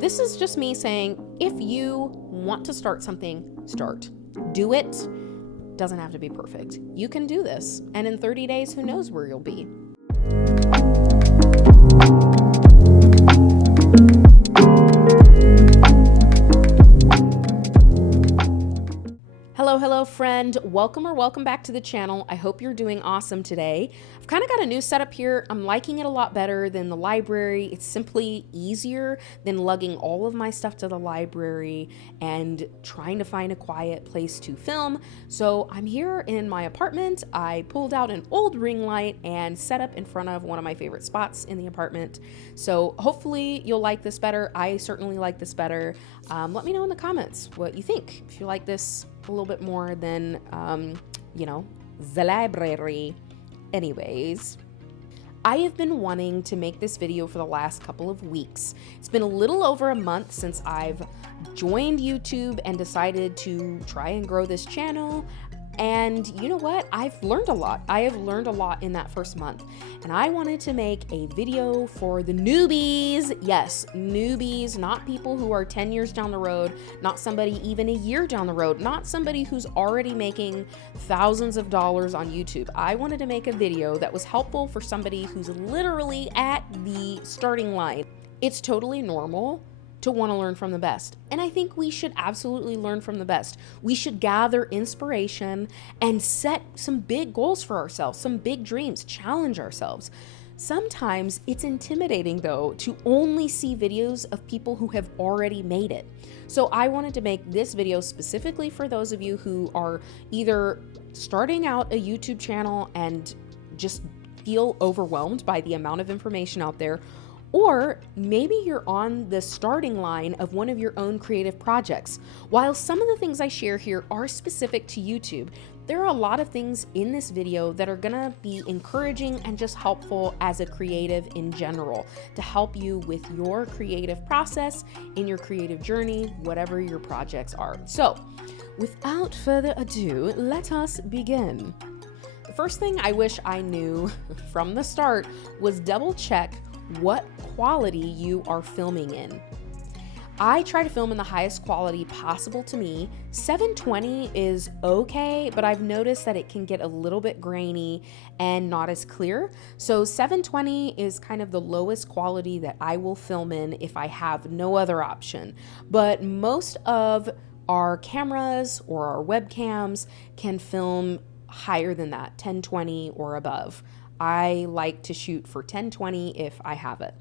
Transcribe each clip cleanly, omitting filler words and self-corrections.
This is just me saying, if you want to start something, start. Do it. Doesn't have to be perfect. You can do this. And in 30 days, who knows where you'll be. Hello friend, welcome back to the channel. I hope you're doing awesome today. I've kind of got a new setup here. I'm liking it a lot better than the library. It's simply easier than lugging all of my stuff to the library and trying to find a quiet place to film. So I'm here in my apartment. I pulled out an old ring light and set up in front of one of my favorite spots in the apartment. So hopefully you'll like this better. I certainly like this better. Let me know in the comments what you think. If you like this a little bit more than, the library. Anyways, I have been wanting to make this video for the last couple of weeks. It's been a little over a month since I've joined YouTube and decided to try and grow this channel. And you know what? I've learned a lot. I have learned a lot in that first month. And I wanted to make a video for the newbies. Yes, newbies, not people who are 10 years down the road, not somebody even a year down the road, not somebody who's already making thousands of dollars on YouTube. I wanted to make a video that was helpful for somebody who's literally at the starting line. It's totally normal to want to learn from the best. And I think we should absolutely learn from the best. We should gather inspiration and set some big goals for ourselves, some big dreams, challenge ourselves. Sometimes it's intimidating though to only see videos of people who have already made it. So I wanted to make this video specifically for those of you who are either starting out a YouTube channel and just feel overwhelmed by the amount of information out there, or maybe you're on the starting line of one of your own creative projects. While some of the things I share here are specific to YouTube, there are a lot of things in this video that are gonna be encouraging and just helpful as a creative in general to help you with your creative process, in your creative journey, whatever your projects are. So, without further ado, let us begin. The first thing I wish I knew from the start was double check what quality you are filming in. I try to film in the highest quality possible to me. 720 is okay, but I've noticed that it can get a little bit grainy and not as clear. So 720 is kind of the lowest quality that I will film in if I have no other option. But most of our cameras or our webcams can film higher than that, 1020 or above. I like to shoot for 1020 if I have it.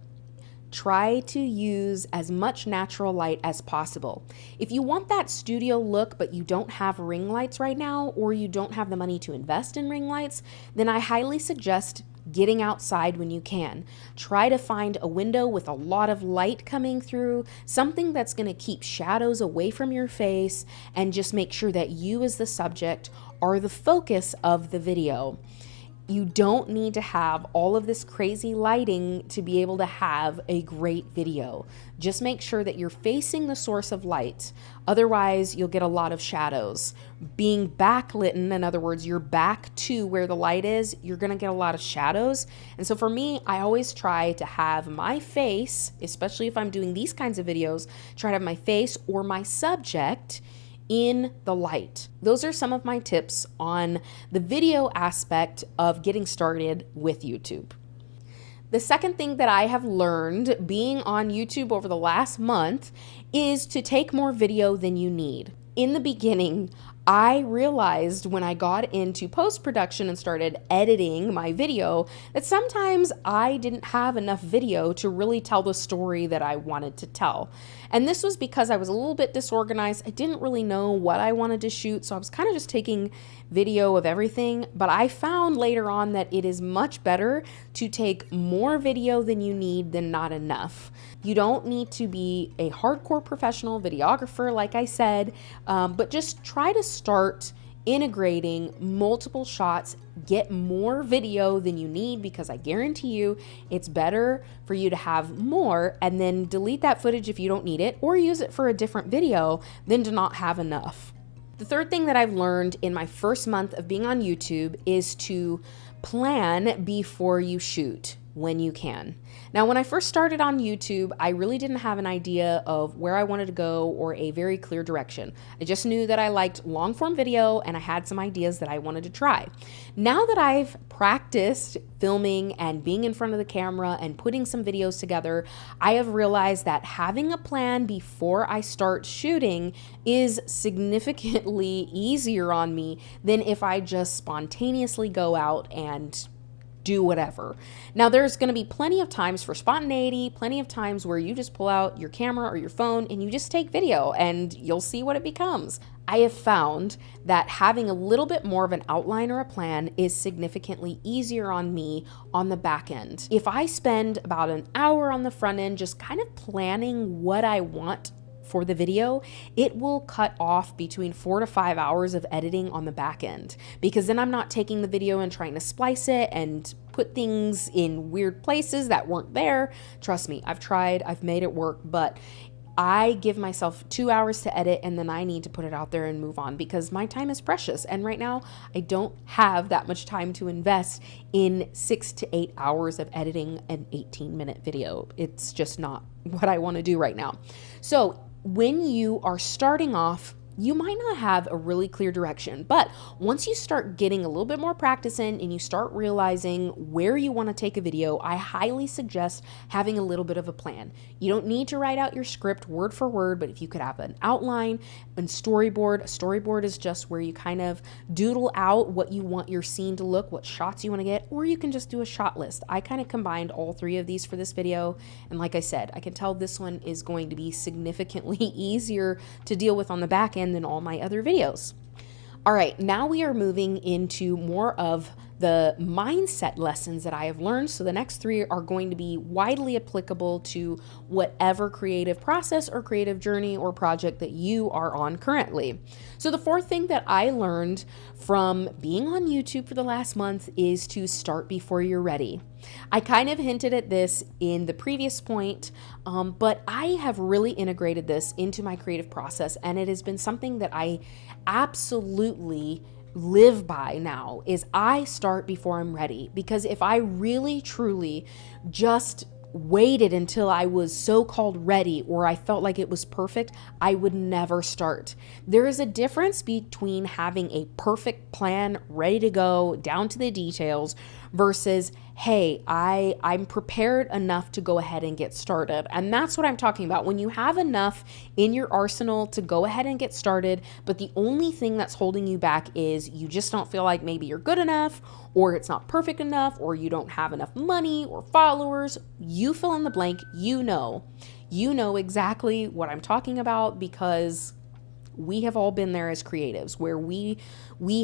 Try to use as much natural light as possible. If you want that studio look, but you don't have ring lights right now, or you don't have the money to invest in ring lights, then I highly suggest getting outside when you can. Try to find a window with a lot of light coming through, something that's going to keep shadows away from your face, and just make sure that you as the subject are the focus of the video. You don't need to have all of this crazy lighting to be able to have a great video. Just make sure that you're facing the source of light. Otherwise, you'll get a lot of shadows. Being backlit, in other words, you're back to where the light is, you're gonna get a lot of shadows. And so for me, I always try to have my face, especially if I'm doing these kinds of videos, try to have my face or my subject in the light. Those are some of my tips on the video aspect of getting started with YouTube. The second thing that I have learned being on YouTube over the last month is to take more video than you need. In the beginning, I realized when I got into post-production and started editing my video that sometimes I didn't have enough video to really tell the story that I wanted to tell. And this was because I was a little bit disorganized. I didn't really know what I wanted to shoot, so I was kind of just taking video of everything. But I found later on that it is much better to take more video than you need than not enough. You don't need to be a hardcore professional videographer, like I said, but just try to start integrating multiple shots, get more video than you need, because I guarantee you it's better for you to have more and then delete that footage if you don't need it, or use it for a different video than to not have enough. The third thing that I've learned in my first month of being on YouTube is to plan before you shoot when you can. Now, when I first started on YouTube, I really didn't have an idea of where I wanted to go or a very clear direction. I just knew that I liked long form video and I had some ideas that I wanted to try. Now that I've practiced filming and being in front of the camera and putting some videos together, I have realized that having a plan before I start shooting is significantly easier on me than if I just spontaneously go out and do whatever. Now, there's going to be plenty of times for spontaneity, plenty of times where you just pull out your camera or your phone and you just take video and you'll see what it becomes. I have found that having a little bit more of an outline or a plan is significantly easier on me on the back end. If I spend about an hour on the front end just kind of planning what I want for the video, it will cut off between 4 to 5 hours of editing on the back end, because then I'm not taking the video and trying to splice it and put things in weird places that weren't there. Trust me, I've tried, I've made it work, but I give myself 2 hours to edit and then I need to put it out there and move on because my time is precious. And right now I don't have that much time to invest in 6 to 8 hours of editing an 18-minute video. It's just not what I want to do right now. So when you are starting off, you might not have a really clear direction, but once you start getting a little bit more practice in and you start realizing where you want to take a video, I highly suggest having a little bit of a plan. You don't need to write out your script word for word, but if you could have an outline and storyboard. A storyboard is just where you kind of doodle out what you want your scene to look, what shots you want to get, or you can just do a shot list. I kind of combined all three of these for this video, and like I said, I can tell this one is going to be significantly easier to deal with on the back end than all my other videos. All right, now we are moving into more of the mindset lessons that I have learned. So the next three are going to be widely applicable to whatever creative process or creative journey or project that you are on currently. So the fourth thing that I learned from being on YouTube for the last month is to start before you're ready. I kind of hinted at this in the previous point, but I have really integrated this into my creative process, and it has been something that I absolutely live by now. Is I start before I'm ready, because if I really truly just waited until I was so-called ready or I felt like it was perfect, I would never start. There is a difference between having a perfect plan ready to go down to the details versus, hey, I'm prepared enough to go ahead and get started. And that's what I'm talking about. When you have enough in your arsenal to go ahead and get started, but the only thing that's holding you back is you just don't feel like maybe you're good enough, or it's not perfect enough, or you don't have enough money or followers, you fill in the blank, you know exactly what I'm talking about, because we have all been there as creatives where we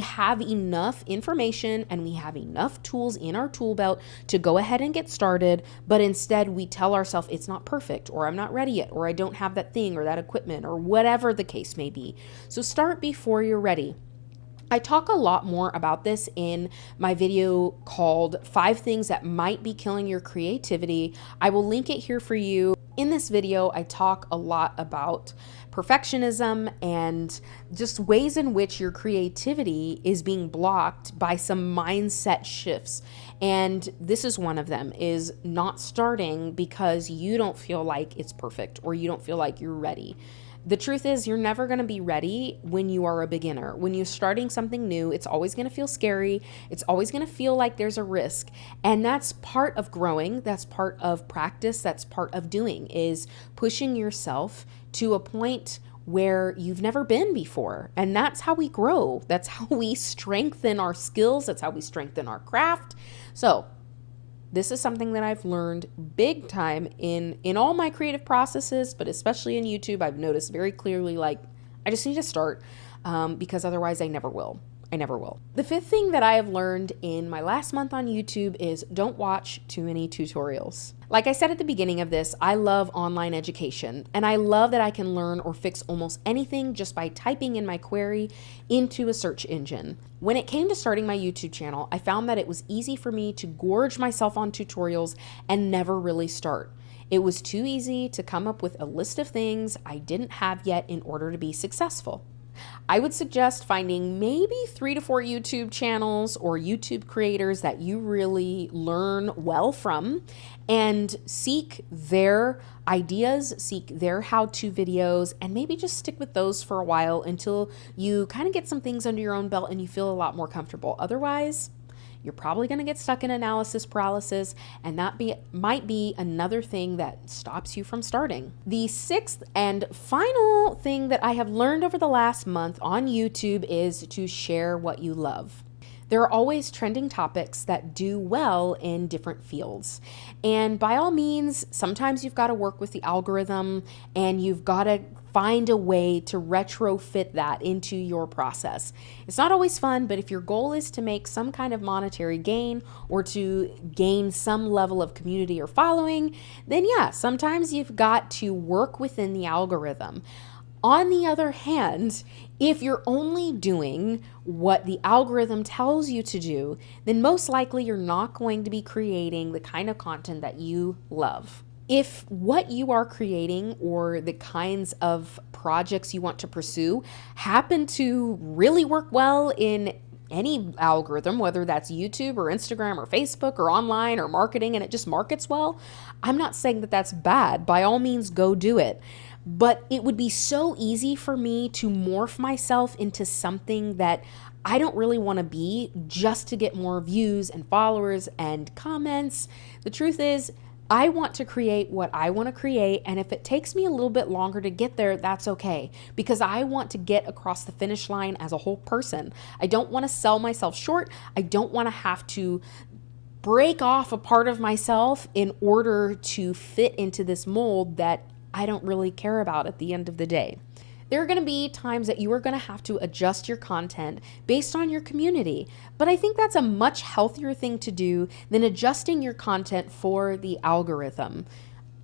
have enough information and we have enough tools in our tool belt to go ahead and get started, but instead we tell ourselves it's not perfect, or I'm not ready yet, or I don't have that thing or that equipment, or whatever the case may be. So start before you're ready. I talk a lot more about this in my video called 5 Things That Might Be Killing Your Creativity. I will link it here for you. In this video, I talk a lot about perfectionism and just ways in which your creativity is being blocked by some mindset shifts. And this is one of them, is not starting because you don't feel like it's perfect or you don't feel like you're ready. The truth is, you're never going to be ready when you are a beginner. When you're starting something new, it's always going to feel scary. It's always going to feel like there's a risk. And that's part of growing. That's part of practice. That's part of doing, is pushing yourself to a point where you've never been before. And that's how we grow. That's how we strengthen our skills. That's how we strengthen our craft. So this is something that I've learned big time in all my creative processes, but especially in YouTube. I've noticed very clearly, like, I just need to start because otherwise I never will. The fifth thing that I have learned in my last month on YouTube is don't watch too many tutorials. Like I said at the beginning of this, I love online education, and I love that I can learn or fix almost anything just by typing in my query into a search engine. When it came to starting my YouTube channel, I found that it was easy for me to gorge myself on tutorials and never really start. It was too easy to come up with a list of things I didn't have yet in order to be successful. I would suggest finding maybe 3 to 4 YouTube channels or YouTube creators that you really learn well from, and seek their ideas, seek their how-to videos, and maybe just stick with those for a while until you kind of get some things under your own belt and you feel a lot more comfortable. Otherwise, you're probably going to get stuck in analysis paralysis, and that might be another thing that stops you from starting. The sixth and final thing that I have learned over the last month on YouTube is to share what you love. There are always trending topics that do well in different fields. And by all means, sometimes you've got to work with the algorithm and you've got to find a way to retrofit that into your process. It's not always fun, but if your goal is to make some kind of monetary gain or to gain some level of community or following, then yeah, sometimes you've got to work within the algorithm. On the other hand, if you're only doing what the algorithm tells you to do, then most likely you're not going to be creating the kind of content that you love. If what you are creating or the kinds of projects you want to pursue happen to really work well in any algorithm, whether that's YouTube or Instagram or Facebook or online or marketing, and it just markets well, I'm not saying that that's bad. By all means, go do it. But it would be so easy for me to morph myself into something that I don't really want to be just to get more views and followers and comments. The truth is, I want to create what I want to create, and if it takes me a little bit longer to get there, that's okay, because I want to get across the finish line as a whole person. I don't want to sell myself short. I don't want to have to break off a part of myself in order to fit into this mold that I don't really care about at the end of the day. There are going to be times that you are going to have to adjust your content based on your community, but I think that's a much healthier thing to do than adjusting your content for the algorithm.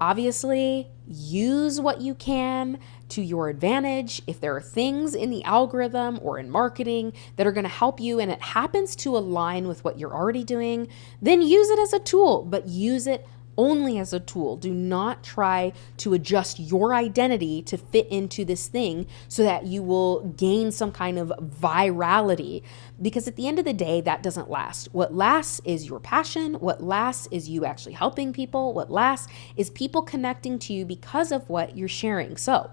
Obviously, use what you can to your advantage. If there are things in the algorithm or in marketing that are going to help you and it happens to align with what you're already doing, then use it as a tool, but use it only as a tool. Do not try to adjust your identity to fit into this thing so that you will gain some kind of virality, because at the end of the day, that doesn't last. What lasts is your passion. What lasts is you actually helping people. What lasts is people connecting to you because of what you're sharing. So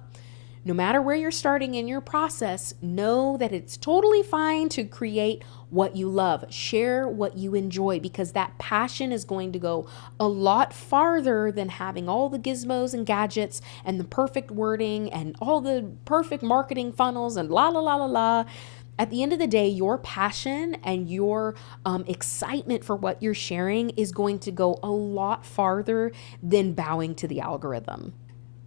no matter where you're starting in your process, know that it's totally fine to create what you love. Share what you enjoy, because that passion is going to go a lot farther than having all the gizmos and gadgets and the perfect wording and all the perfect marketing funnels and la la la la la. At the end of the day, your passion and your excitement for what you're sharing is going to go a lot farther than bowing to the algorithm.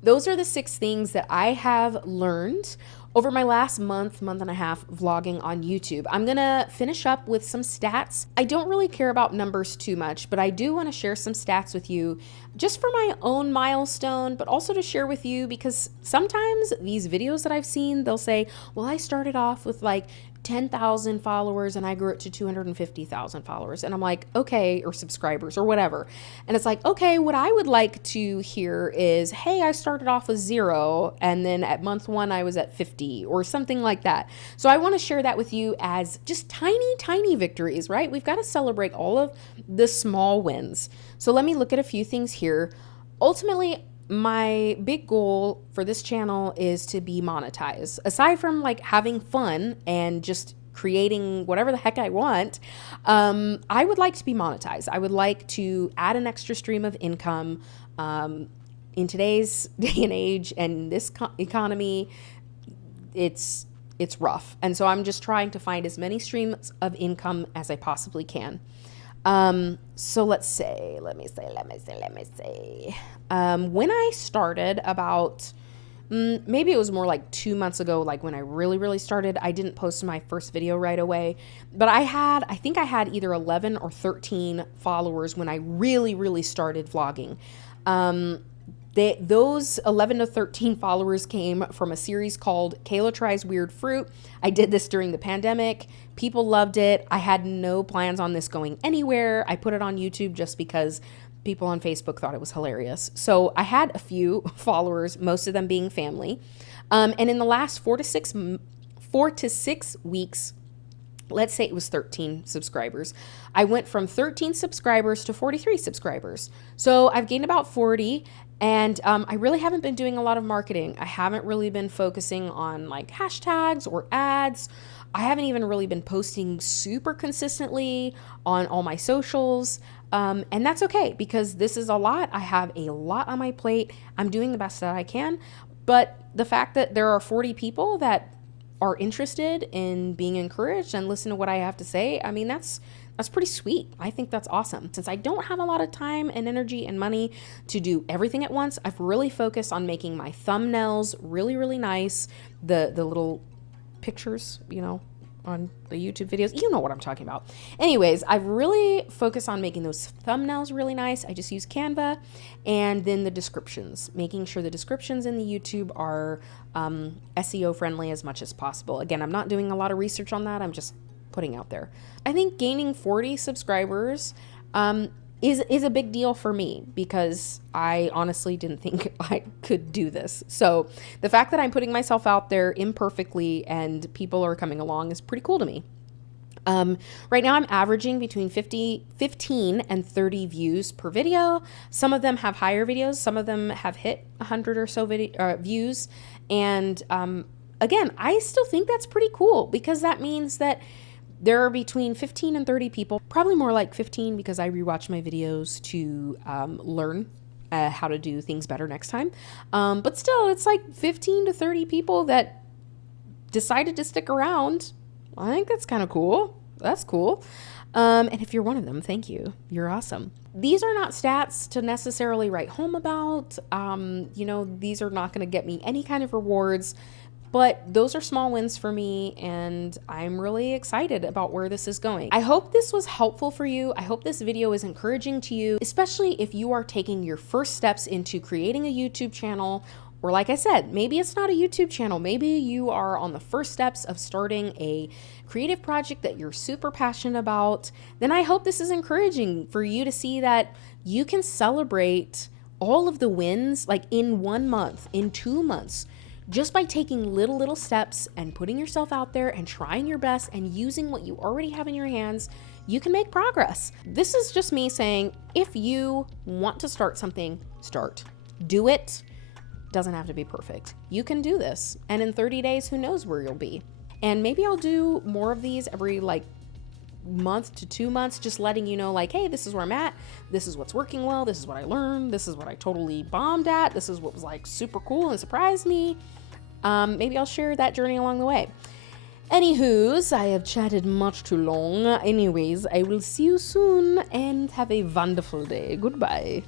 Those are the 6 things that I have learned over my last month and a half vlogging on YouTube. I'm gonna finish up with some stats. I don't really care about numbers too much, but I do want to share some stats with you just for my own milestone, but also to share with you, because sometimes these videos that I've seen, they'll say, well, I started off with like 10,000 followers and I grew it to 250,000 followers. And I'm like, okay, or subscribers or whatever. And it's like, okay, what I would like to hear is, hey, I started off with 0 and then at month 1 I was at 50 or something like that. So I want to share that with you as just tiny victories, right? We've got to celebrate all of the small wins. So let me look at a few things here. Ultimately, my big goal for this channel is to be monetized. Aside from like having fun and just creating whatever the heck I want, I would like to be monetized. I would like to add an extra stream of income. In today's day and age and this economy, it's rough. And so I'm just trying to find as many streams of income as I possibly can. So let me say, when I started about, maybe it was more like 2 months ago, like when I really started, I didn't post my first video right away, but I think I had either 11 or 13 followers when I really started vlogging. Those 11 to 13 followers came from a series called Kayla Tries Weird Fruit. I did this during the pandemic. People loved it. I had no plans on this going anywhere. I put it on YouTube just because people on Facebook thought it was hilarious. So I had a few followers, most of them being family. And in the last 4 to 6 weeks, let's say it was 13 subscribers. I went from 13 subscribers to 43 subscribers. So I've gained about 40. And I really haven't been doing a lot of marketing. I haven't really been focusing on like hashtags or ads. I haven't even really been posting super consistently on all my socials. And that's okay, because this is a lot. I have a lot on my plate. I'm doing the best that I can. But the fact that there are 40 people that are interested in being encouraged and listen to what I have to say, I mean, that's pretty sweet. I think that's awesome. Since I don't have a lot of time and energy and money to do everything at once, I've really focused on making my thumbnails really, really nice. The little pictures, you know, on the YouTube videos, you know what I'm talking about. Anyways, I've really focused on making those thumbnails really nice. I just use Canva, and then the descriptions, making sure the descriptions in the YouTube are SEO friendly as much as possible. Again, I'm not doing a lot of research on that. I'm just putting out there. I think gaining 40 subscribers is a big deal for me, because I honestly didn't think I could do this. So the fact that I'm putting myself out there imperfectly and people are coming along is pretty cool to me. Right now I'm averaging between 15 and 30 views per video. Some of them have higher videos. Some of them have hit 100 or so views. And again, I still think that's pretty cool, because that means that there are between 15 and 30 people, probably more like 15, because I rewatch my videos to learn how to do things better next time. But still, it's like 15 to 30 people that decided to stick around. I think that's kind of cool. That's cool. And if you're one of them, thank you. You're awesome. These are not stats to necessarily write home about. You know, these are not going to get me any kind of rewards. But those are small wins for me, and I'm really excited about where this is going. I hope this was helpful for you. I hope this video is encouraging to you, especially if you are taking your first steps into creating a YouTube channel. Or like I said, maybe it's not a YouTube channel. Maybe you are on the first steps of starting a creative project that you're super passionate about. Then I hope this is encouraging for you to see that you can celebrate all of the wins, like in 1 month, in 2 months. Just by taking little steps and putting yourself out there and trying your best and using what you already have in your hands, you can make progress. This is just me saying, if you want to start something, start. Do it. Doesn't have to be perfect. You can do this. And in 30 days, who knows where you'll be. And maybe I'll do more of these every month to 2 months, just letting you know, like, hey, this is where I'm at. This is what's working well. This is what I learned. This is what I totally bombed at. This is what was like super cool and surprised me. Maybe I'll share that journey along the way. Anywho's, I have chatted much too long. Anyways, I will see you soon and have a wonderful day. Goodbye.